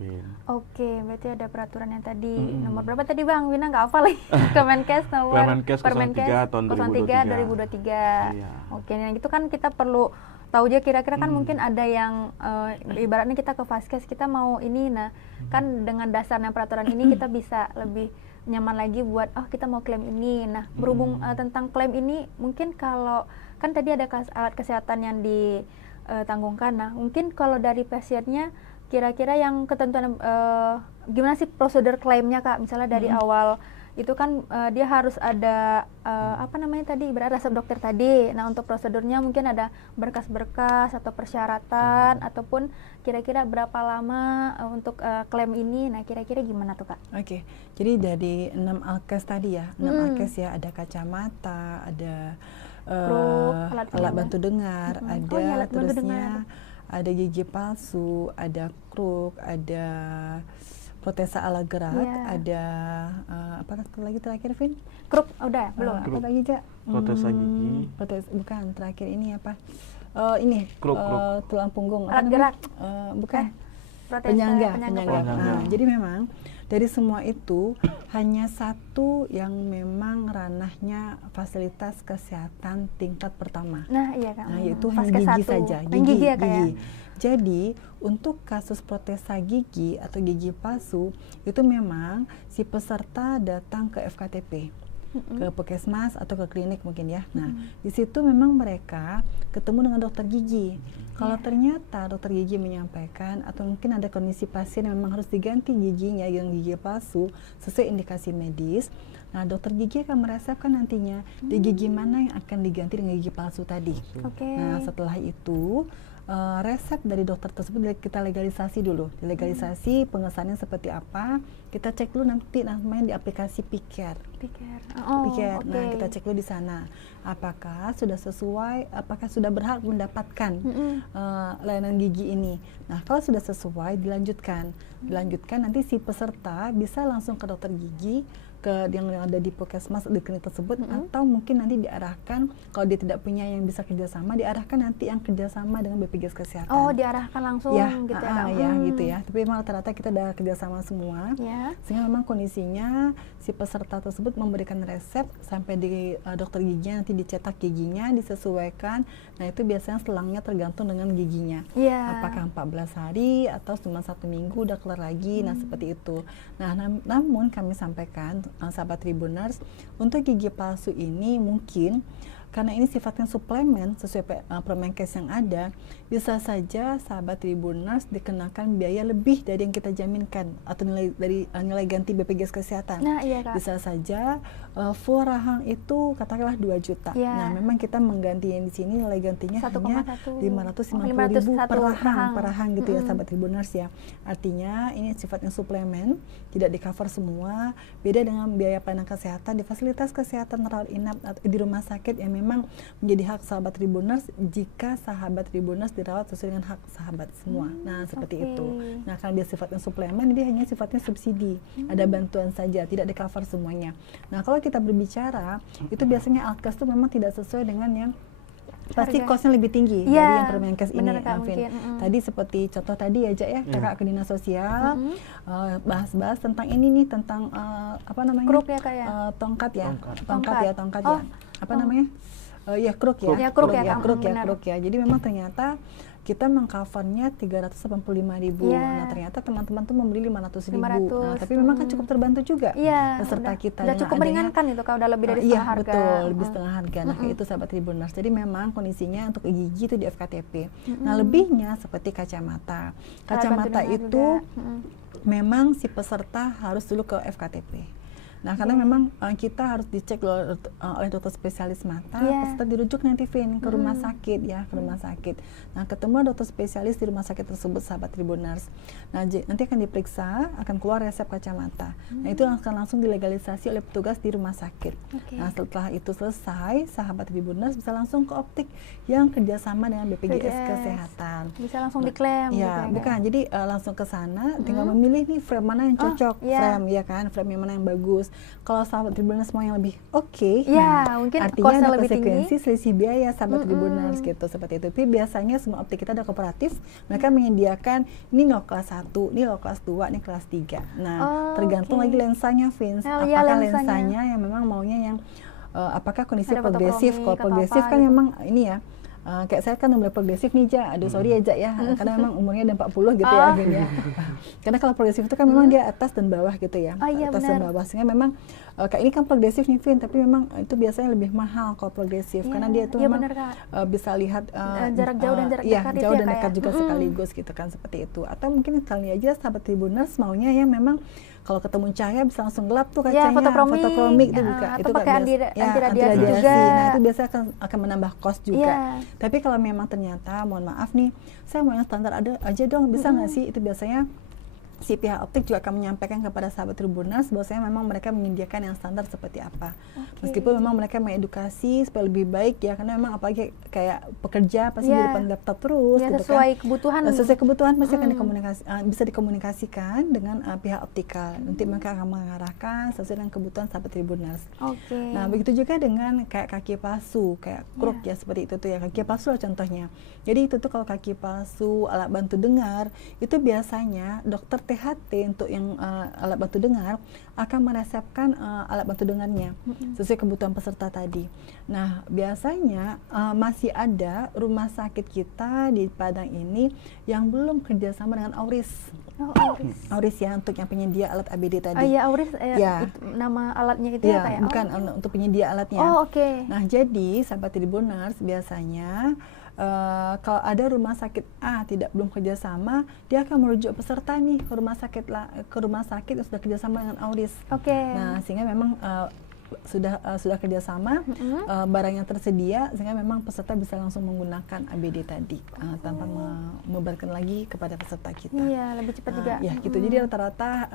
Vin. Oke, berarti ada peraturan yang tadi nomor berapa tadi Bang? Wina nggak hafal lagi. Kemenkes nomor Permenkes 03 tahun 2023. Iya. Oke, yang itu kan kita perlu tahu aja kira-kira kan mungkin ada yang ibaratnya kita ke Vaskes kita mau ini, nah kan dengan dasarnya peraturan ini kita bisa lebih nyaman lagi buat kita mau klaim ini. Nah berhubung tentang klaim ini mungkin kalau kan tadi ada alat kesehatan yang ditanggungkan, nah mungkin kalau dari pasiennya kira-kira yang ketentuan gimana sih prosedur klaimnya Kak? Misalnya dari awal itu kan dia harus ada apa namanya tadi ibarat resep dokter tadi. Nah untuk prosedurnya mungkin ada berkas-berkas atau persyaratan ataupun kira-kira berapa lama untuk klaim ini. Nah kira-kira gimana tuh Kak? Oke, jadi dari 6 alkes tadi ya, 6 alkes ya, ada kacamata, ada alat bantu dengar, ada terusnya ada gigi palsu, ada kruk, ada protesa ala gerak, ada apa lagi terakhir, Vin? Kruk udah belum? Apa lagi, Ja? Protesa gigi. Bukan, terakhir ini apa? Ini kruk. tulang punggung. Alat gerak. Bukan. Penyangga. Nah, jadi memang dari semua itu hanya satu yang memang ranahnya fasilitas kesehatan tingkat pertama. Nah, iya Kak. Nah, yaitu hanya gigi saja. Gigi ya, Kak, ya? Jadi, untuk kasus protesa gigi atau gigi palsu, itu memang si peserta datang ke FKTP, ke puskesmas atau ke klinik mungkin ya. Nah, di situ memang mereka ketemu dengan dokter gigi. Kalau ternyata dokter gigi menyampaikan atau mungkin ada kondisi pasien yang memang harus diganti giginya yang gigi palsu sesuai indikasi medis, nah dokter gigi akan meresepkan nantinya di gigi mana yang akan diganti dengan gigi palsu tadi. Nah, setelah itu resep dari dokter tersebut kita legalisasi dulu. Legalisasi pengesahannya seperti apa, kita cek dulu nanti namanya di aplikasi Piker. Nah, kita cek dulu di sana apakah sudah sesuai, apakah sudah berhak mendapatkan layanan gigi ini. Nah, kalau sudah sesuai dilanjutkan nanti si peserta bisa langsung ke dokter gigi yang ada di puskesmas di klinik tersebut, atau mungkin nanti diarahkan kalau dia tidak punya yang bisa kerjasama, diarahkan nanti yang kerjasama dengan BPJS Kesehatan. Oh, diarahkan langsung gitu ya? Ya gitu ya. Tapi memang rata-rata kita udah kerjasama semua, sehingga memang kondisinya si peserta tersebut memberikan resep sampai di dokter giginya, nanti dicetak giginya, disesuaikan. Nah itu biasanya selangnya tergantung dengan giginya. Apakah 14 hari atau cuma 1 minggu udah keluar lagi. Nah seperti itu. Nah namun kami sampaikan sahabat Tribuners, untuk gigi palsu ini mungkin karena ini sifatnya suplemen sesuai Permenkes yang ada, bisa saja sahabat Tribuners dikenakan biaya lebih dari yang kita jaminkan atau nilai ganti BPJS Kesehatan. Nah, iya, Kak. Bisa saja full rahang itu katakanlah 2 juta. Nah, memang kita mengganti yang di sini nilai gantinya hanya 550.000 per rahang gitu ya sahabat Tribuners ya. Artinya ini sifatnya suplemen, tidak di-cover semua. Beda dengan biaya pelayanan kesehatan di fasilitas kesehatan rawat inap atau di rumah sakit yang memang menjadi hak sahabat Tribuners jika sahabat Tribuners dirawat sesuai dengan hak sahabat semua. Nah, seperti itu. Nah, karena dia sifatnya suplemen, dia hanya sifatnya subsidi. Ada bantuan saja, tidak di-cover semuanya. Nah, kalau kita berbicara, itu biasanya alkes itu memang tidak sesuai dengan yang pasti kosnya lebih tinggi dari yang Permenkes ini, Alvin. Tadi seperti contoh tadi ya, Jak ya, kakak ke dinas sosial bahas-bahas tentang ini nih, tentang apa namanya? Kruk ya, Kak ya? Tongkat ya. Apa namanya? Kruk ya. Kruk ya. Jadi memang ternyata kita mengcovernya 385.000. Nah, ternyata teman-teman tuh membeli 500.000. Nah, tapi memang kan cukup terbantu juga peserta kita. Udah cukup meringankan itu kalau udah lebih dari setengah harga. Betul, lebih setengah harga. Nah, itu sahabat Tribuners. Jadi memang kondisinya untuk gigi itu di FKTP. Nah, lebihnya seperti kacamata. Kacamata itu memang si peserta harus dulu ke FKTP. Nah, karena memang kita harus dicek oleh dokter spesialis mata, peserta dirujuk nanti Vin ke rumah sakit ya, ke rumah sakit. Nah, ketemu dokter spesialis di rumah sakit tersebut sahabat Tribuners. Nah, nanti akan diperiksa, akan keluar resep kacamata. Nah, itu akan langsung dilegalisasi oleh petugas di rumah sakit. Nah, setelah itu selesai, sahabat Tribuners bisa langsung ke optik yang kerjasama dengan BPJS Kesehatan. Bisa langsung diklaim. Ya, gitu, bukan. Jadi langsung ke sana, tinggal memilih nih frame mana yang cocok, frame ya kan, frame yang mana yang bagus. Kalau sahabat Tribuners mau yang lebih oke, Ya, mungkin artinya kosnya ada lebih konsekuensi tinggi. selisih biaya sahabat Tribuners gitu, seperti itu. Tapi biasanya semua optik kita ada kooperatif, mereka menyediakan ini loh kelas 1, ini loh kelas 2, ini kelas 3. Nah, tergantung Oke. lagi lensanya, Vince. Iya, Apakah lensanya. lensanya yang memang maunya yang apakah kondisi Ada progresif? fotokromik Kalau atau progresif apa kan gitu. memang ini ya. Kayak saya kan mulai progresif nih, Ja. Aduh, sorry ya, Ja ya. Karena memang umurnya udah 40 gitu ya, Vin ya. Karena kalau progresif itu kan memang dia atas dan bawah gitu ya. Oh, iya, Atas dan benar. bawah. Sehingga memang kayak ini kan progresif nih, Vin, tapi memang itu biasanya lebih mahal kalau progresif. Iya, Karena dia itu iya memang benar, Kak. bisa lihat Jarak jauh dan jarak iya, dekat itu jauh ya, dan Kak, dekat ya? juga sekaligus gitu kan, seperti itu. Atau mungkin kali aja sahabat Tribuners maunya yang memang kalau ketemu cahaya bisa langsung gelap tuh Ya, kacanya, fotokromik, itu buka. atau Itu pakai kan anti-radiasi juga. Nah, itu biasanya akan menambah cost juga. Iya. Tapi kalau memang ternyata, mohon maaf nih, saya mau yang standar ada aja dong, bisa nggak sih? Itu biasanya si pihak optik juga akan menyampaikan kepada sahabat Tribuners bahwasanya memang mereka menyediakan yang standar seperti apa. Meskipun memang mereka mengedukasi supaya lebih baik ya, karena memang apalagi kayak pekerja pasti di depan laptop terus Ya, gitu sesuai kan. kebutuhan. Sesuai kebutuhan pasti akan bisa dikomunikasikan dengan pihak optikal. Nanti mereka akan mengarahkan sesuai dengan kebutuhan sahabat Tribuners. Oke. Nah, begitu juga dengan kayak kaki palsu, kayak kruk ya seperti itu tuh ya. Kaki palsu lah contohnya. Jadi itu tuh kalau kaki palsu, alat bantu dengar, itu biasanya dokter THT untuk yang alat bantu dengar akan meresepkan alat bantu dengarnya sesuai kebutuhan peserta tadi. Nah, biasanya masih ada rumah sakit kita di Padang ini yang belum kerjasama dengan Auris. Oh, Auris. Auris ya, untuk yang penyedia alat ABD tadi. Oh iya, Auris Ya. nama alatnya itu ya, Ya, kayak. bukan untuk penyedia alatnya. Oh, oke. Nah, jadi sahabat Tribuners biasanya kalau ada rumah sakit A belum kerjasama, dia akan merujuk peserta nih ke rumah sakit yang sudah kerjasama dengan Auris. Oke. Nah, sehingga memang sudah kerjasama, barang yang tersedia, sehingga memang peserta bisa langsung menggunakan ABD tadi tanpa membebankan lagi kepada peserta kita. Iya, lebih cepat juga. Ya gitu. Jadi rata-rata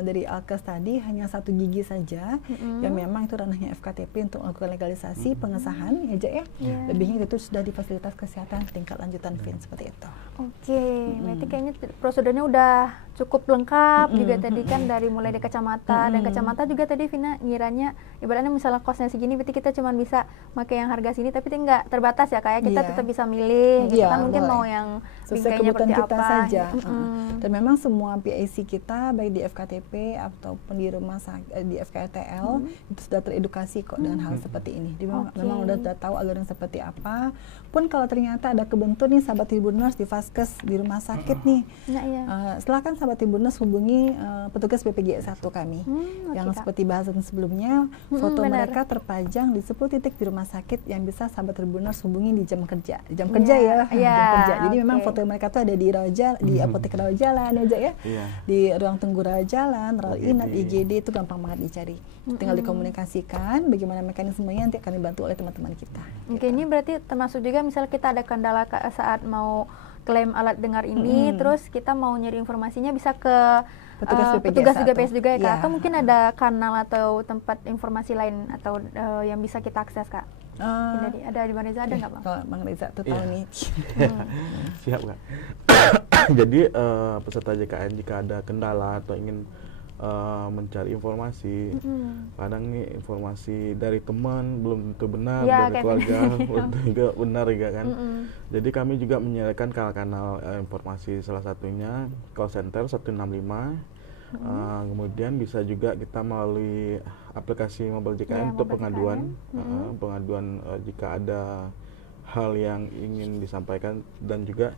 dari Alkes tadi hanya 1 gigi saja yang memang itu ranahnya FKTP untuk melakukan legalisasi pengesahan ya, Ja ya. Lebihnya itu sudah di fasilitas kesehatan tingkat lanjutan, Vin, seperti itu. Oke, berarti kayaknya prosedurnya udah cukup lengkap juga tadi kan, dari mulai dari kacamata dan kacamata juga tadi Vina ngiranya ibaratnya misalnya kosnya segini berarti kita cuma bisa pakai yang harga sini, tapi nggak terbatas ya, kayak kita tetap bisa milih gitu kan, mungkin mau yang sesuai bingkainya kebutuhan seperti kita apa saja. gitu. Dan memang semua PIC kita baik di FKTP ataupun di rumah sakit di FKTL itu sudah teredukasi kok dengan hal seperti ini. Dia memang udah tahu alurnya seperti apa. Pun kalau ternyata ada kebentur nih sahabat Tribuners di Vaskes di rumah sakit nih, silakan sahabat Tribuners hubungi petugas BPJS 1 kami yang seperti bahasan sebelumnya, foto mereka terpajang di 10 titik di rumah sakit yang bisa sahabat Tribuners hubungi di jam kerja. Jam kerja ya, jam kerja. Jadi memang foto mereka tuh ada di di apotek rawat jalan aja ya, di ruang tunggu rawat jalan, rawat inap, IGD, itu gampang banget dicari. Tinggal dikomunikasikan bagaimana mekanismenya, nanti akan dibantu oleh teman-teman kita. Oke, ini berarti termasuk juga misalnya kita ada kendala saat mau klaim alat dengar ini, terus kita mau nyari informasinya bisa ke petugas BPJS juga ya, Kak? Atau mungkin ada kanal atau tempat informasi lain atau yang bisa kita akses, Kak? Ada di Bang Reza, ada nggak, Bang? Kalau Bang Reza tuh tahu nih. Siap, Kak. Jadi peserta JKN jika ada kendala atau ingin mencari informasi, kadang nih informasi dari teman belum tentu benar, dari keluarga belum tentu juga benar juga kan. Jadi kami juga menyediakan kanal-kanal informasi, salah satunya call center 165. Kemudian bisa juga kita melalui aplikasi mobile JKN untuk pengaduan, jika ada hal yang ingin disampaikan, dan juga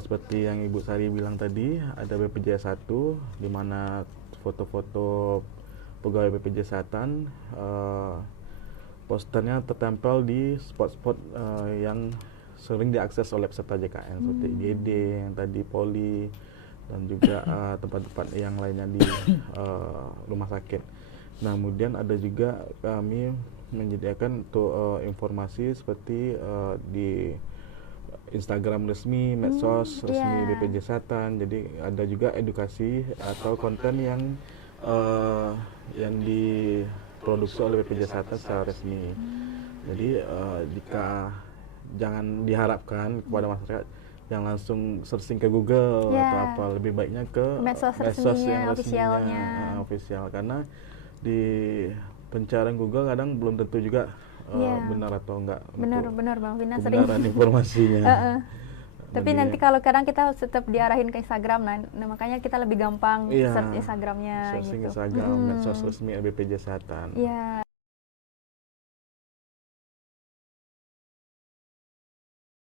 seperti yang Ibu Sari bilang tadi, ada BPJS 1 di mana foto-foto pegawai BPJS Kesehatan, posternya tertempel di spot-spot yang sering diakses oleh peserta JKN seperti IGD yang tadi, Poli, dan juga tempat-tempat yang lainnya di rumah sakit. Nah, kemudian ada juga kami menyediakan untuk informasi seperti di Instagram resmi, medsos resmi BPJS Kesehatan. Jadi ada juga edukasi atau konten yang diproduksi oleh BPJS Kesehatan secara resmi. Jadi jika jangan diharapkan kepada masyarakat yang langsung searching ke Google atau apa, lebih baiknya ke medsos resminya, ofisialnya. Official, karena di pencarian Google kadang belum tentu juga benar atau enggak. Benar Bang Vina sering kebenaran informasinya. Tapi nanti kalau kadang kita tetap diarahin ke Instagram, nah makanya kita lebih gampang search Instagramnya searching gitu. Instagram, medsos resmi BPJS Kesehatan. Iya.